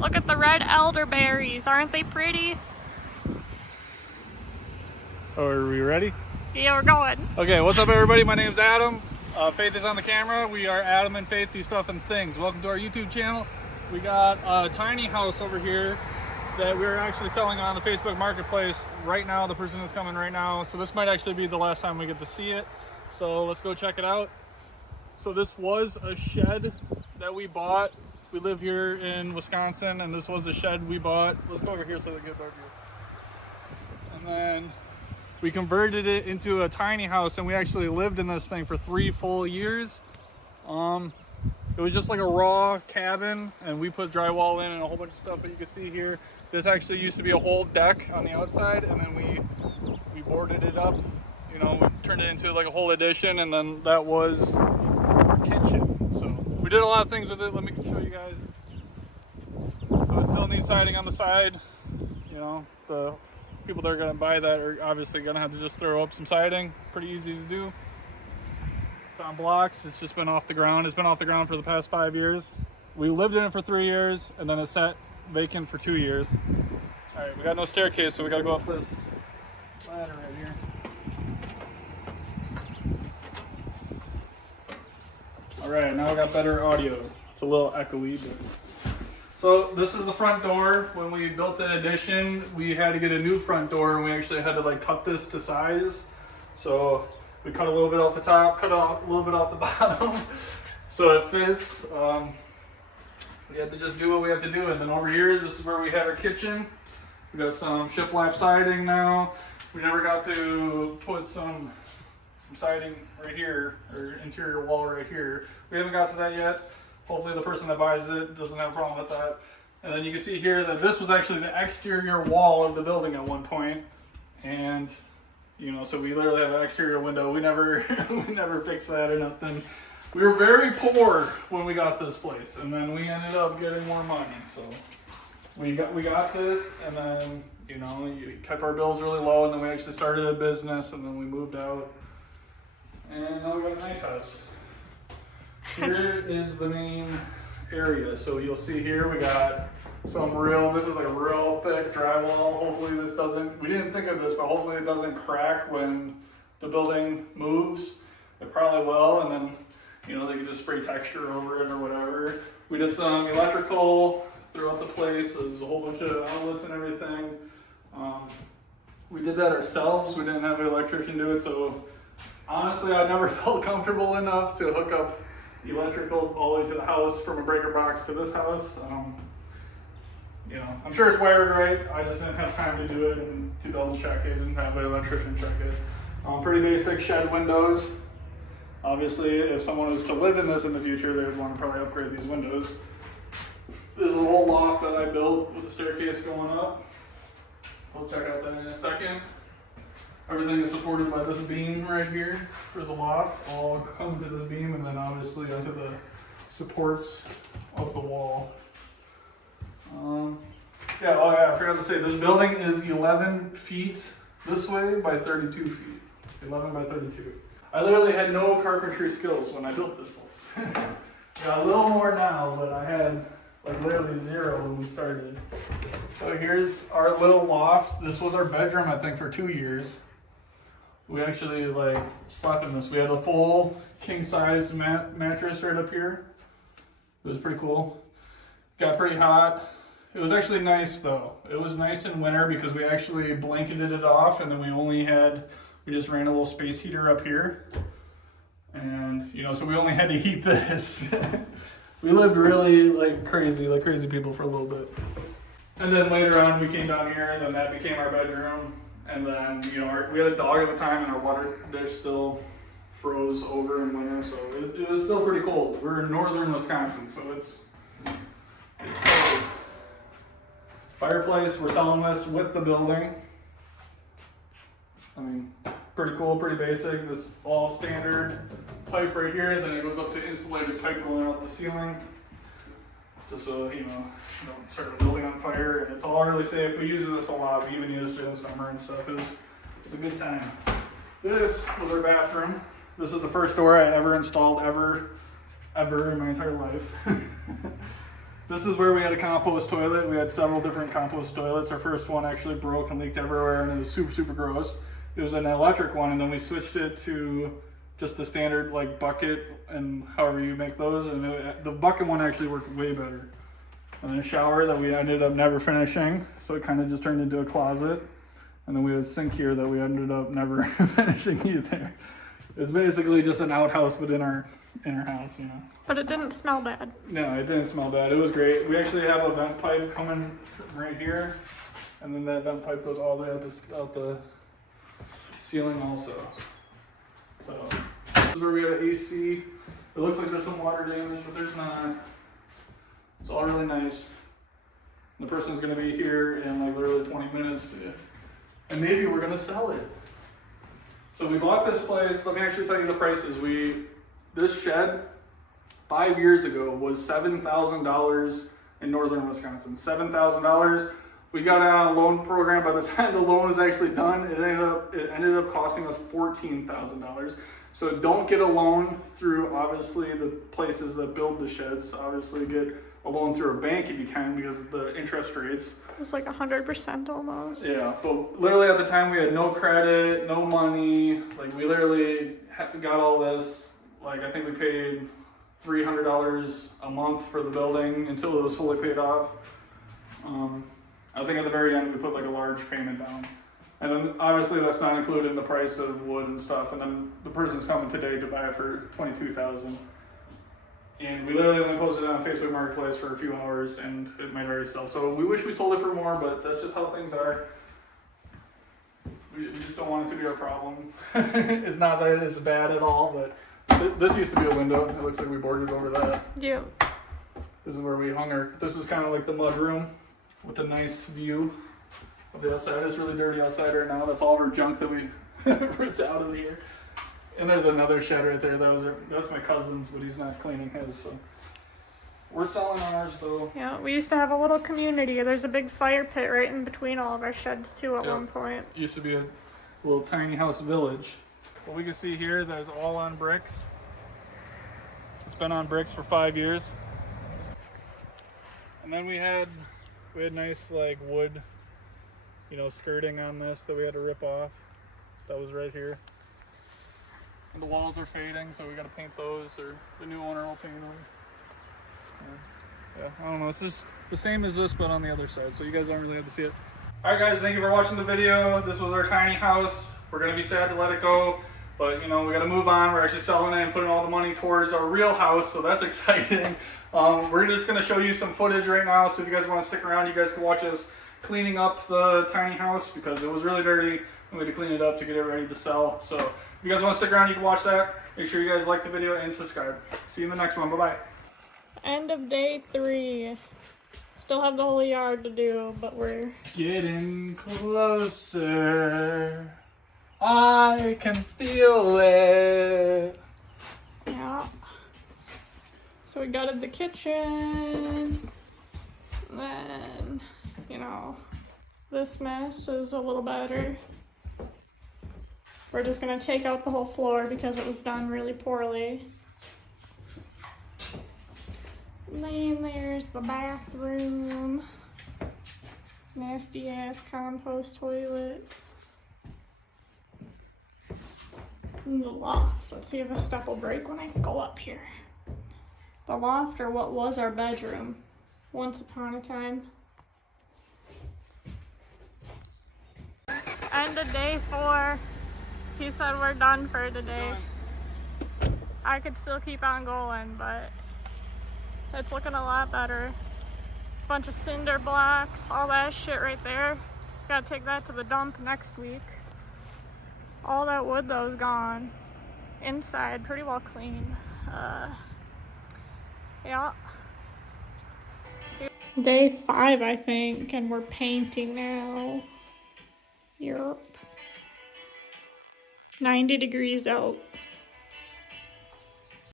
Look at the red elderberries. Aren't they pretty? Oh, are we ready? Yeah, we're going. Okay, what's up everybody? My name's Adam. Faith is on the camera. We are Adam and Faith Do Stuff and Things. Welcome to our YouTube channel. We got a tiny house over here that we're actually selling on the Facebook Marketplace right now. The person is coming right now. So this might actually be the last time we get to see it. So let's go check it out. So this was a shed that we bought. We live here in Wisconsin and this was a shed we bought. Let's go over here so they get better view. And then we converted it into a tiny house and we actually lived in this thing for 3 full years. It was just like a raw cabin and we put drywall in and a whole bunch of stuff, but you can see here, this actually used to be a whole deck on the outside and then we boarded it up, you know, we turned it into like a whole addition and then that was our kitchen. So we did a lot of things with it. Let me show you guys. So it still needs siding on the side, you know, the people that are going to buy that are obviously going to have to just throw up some siding. Pretty easy to do. It's on blocks. It's just been off the ground. It's been off the ground for the past 5 years. We lived in it for 3 years and then it sat vacant for 2 years. All right, we got no staircase, so we got to go up this ladder right here. All right, now we got better audio. It's a little echoey, but... So this is the front door. When we built the addition, we had to get a new front door and we actually had to like cut this to size. So we cut a little bit off the top, cut out a little bit off the bottom so it fits. We had to just do what we have to do. And then over here, this is where we had our kitchen. We got some shiplap siding now. We never got to put some siding right here, or interior wall right here. We haven't got to that yet. Hopefully the person that buys it doesn't have a problem with that. And then you can see here that this was actually the exterior wall of the building at one point. And, you know, so we literally have an exterior window. We never, we never fixed that or nothing. We were very poor when we got this place. And then we ended up getting more money. So we got this and then, you know, you kept our bills really low and then we actually started a business and then we moved out. And now we got a nice house. Here is the main area. So you'll see here we got some this is like a real thick drywall. Hopefully this doesn't, we didn't think of this, but hopefully it doesn't crack when the building moves. It probably will, and then, you know, they can just spray texture over it or whatever. We did some electrical throughout the place. There's a whole bunch of outlets and everything. We did that ourselves. We didn't have an electrician do it, so honestly, I never felt comfortable enough to hook up electrical all the way to the house from a breaker box to this house. You know, I'm sure it's wired right. I just didn't have time to do it and to double check it and have an electrician check it. Pretty basic shed windows. Obviously, if someone was to live in this in the future, they would want to probably upgrade these windows. There's a whole loft that I built with the staircase going up. We'll check out that in a second. Everything is supported by this beam right here for the loft. All come to this beam and then obviously onto the supports of the wall. Yeah, oh yeah, I forgot to say, this building is 11 feet this way by 32 feet. 11 by 32. I literally had no carpentry skills when I built this place. Got a little more now, but I had like literally zero when we started. So here's our little loft. This was our bedroom, I think, for 2 years. We actually like slept in this. We had a full king size mattress right up here. It was pretty cool. Got pretty hot. It was actually nice though. It was nice in winter because we actually blanketed it off and then we just ran a little space heater up here. And you know, so we only had to heat this. We lived really like crazy people for a little bit. And then later on we came down here and then that became our bedroom. And then, you know, we had a dog at the time and our water dish still froze over in winter, so it was still pretty cold. We're in northern Wisconsin, so it's cold. Fireplace, we're selling this with the building. I mean, pretty cool, pretty basic. This all standard pipe right here, then it goes up to insulated pipe going out the ceiling. Just so, you know, don't start a building on fire. And it's all really safe. We use this a lot. We even used it in summer and stuff. It was a good time. This was our bathroom. This is the first door I ever installed ever in my entire life. This is where we had a compost toilet. We had several different compost toilets. Our first one actually broke and leaked everywhere, and it was super, super gross. It was an electric one, and then we switched it to just the standard like bucket and however you make those. And the bucket one actually worked way better. And then a shower that we ended up never finishing, so it kind of just turned into a closet. And then we had a sink here that we ended up never finishing either. It was basically just an outhouse, but in our house, you know. But it didn't smell bad. No, it didn't smell bad. It was great. We actually have a vent pipe coming right here, and then that vent pipe goes all the way out the ceiling also. So this is where we have an AC. It looks like there's some water damage, but there's not. It's all really nice. The person's gonna be here in like literally 20 minutes, and maybe we're gonna sell it. So we bought this place. Let me actually tell you the prices. This shed 5 years ago was $7,000 in northern Wisconsin. $7,000. We got on a loan program. By the time the loan was actually done, it ended up costing us $14,000. So don't get a loan through obviously the places that build the sheds. Obviously get a loan through a bank if you can, because of the interest rates. It was like 100% almost. Yeah, but literally at the time we had no credit, no money. Like we literally got all this. Like I think we paid $300 a month for the building until it was fully paid off. I think at the very end we put like a large payment down. And then obviously that's not included in the price of wood and stuff. And then the person's coming today to buy it for $22,000. And we literally only posted it on Facebook Marketplace for a few hours, and it might already sell. So we wish we sold it for more, but that's just how things are. We just don't want it to be our problem. It's not that it's bad at all, but this used to be a window. It looks like we boarded over that. Yeah. This is where we hung our. This was kind of like the mud room with a nice view of the outside. It's really dirty outside right now. That's all of our junk that we ripped out of here. And there's another shed right there. That's my cousin's, but he's not cleaning his. So we're selling ours though. Yeah, we used to have a little community. There's a big fire pit right in between all of our sheds too at one point. It used to be a little tiny house village. What we can see here, that is all on bricks. It's been on bricks for 5 years. And then we had nice like wood, skirting on this that we had to rip off. That was right here. And the walls are fading, so we got to paint those, or the new owner will paint them. Yeah, I don't know. It's just the same as this, but on the other side, so you guys aren't really able to see it. All right, guys, thank you for watching the video. This was our tiny house. We're gonna be sad to let it go, but we got to move on. We're actually selling it and putting all the money towards our real house, so that's exciting. We're just gonna show you some footage right now, so if you guys want to stick around, you guys can watch us cleaning up the tiny house because it was really dirty. We had to clean it up to get it ready to sell. So if you guys want to stick around, you can watch that. Make sure you guys like the video and subscribe. See you in the next one. Bye-bye. End of day 3. Still have the whole yard to do, but we're getting closer. I can feel it. Yeah. So we gutted the kitchen. Then, this mess is a little better. We're just gonna take out the whole floor because it was done really poorly. And then there's the bathroom. Nasty ass compost toilet. And the loft. Let's see if a step will break when I go up here. The loft, or what was our bedroom once upon a time. End of day 4. He said we're done for today. I could still keep on going, but it's looking a lot better. Bunch of cinder blocks, all that shit right there. Gotta take that to the dump next week. All that wood though is gone. Inside, pretty well clean. Yeah. Day 5, I think, and we're painting now. Yep. 90 degrees out.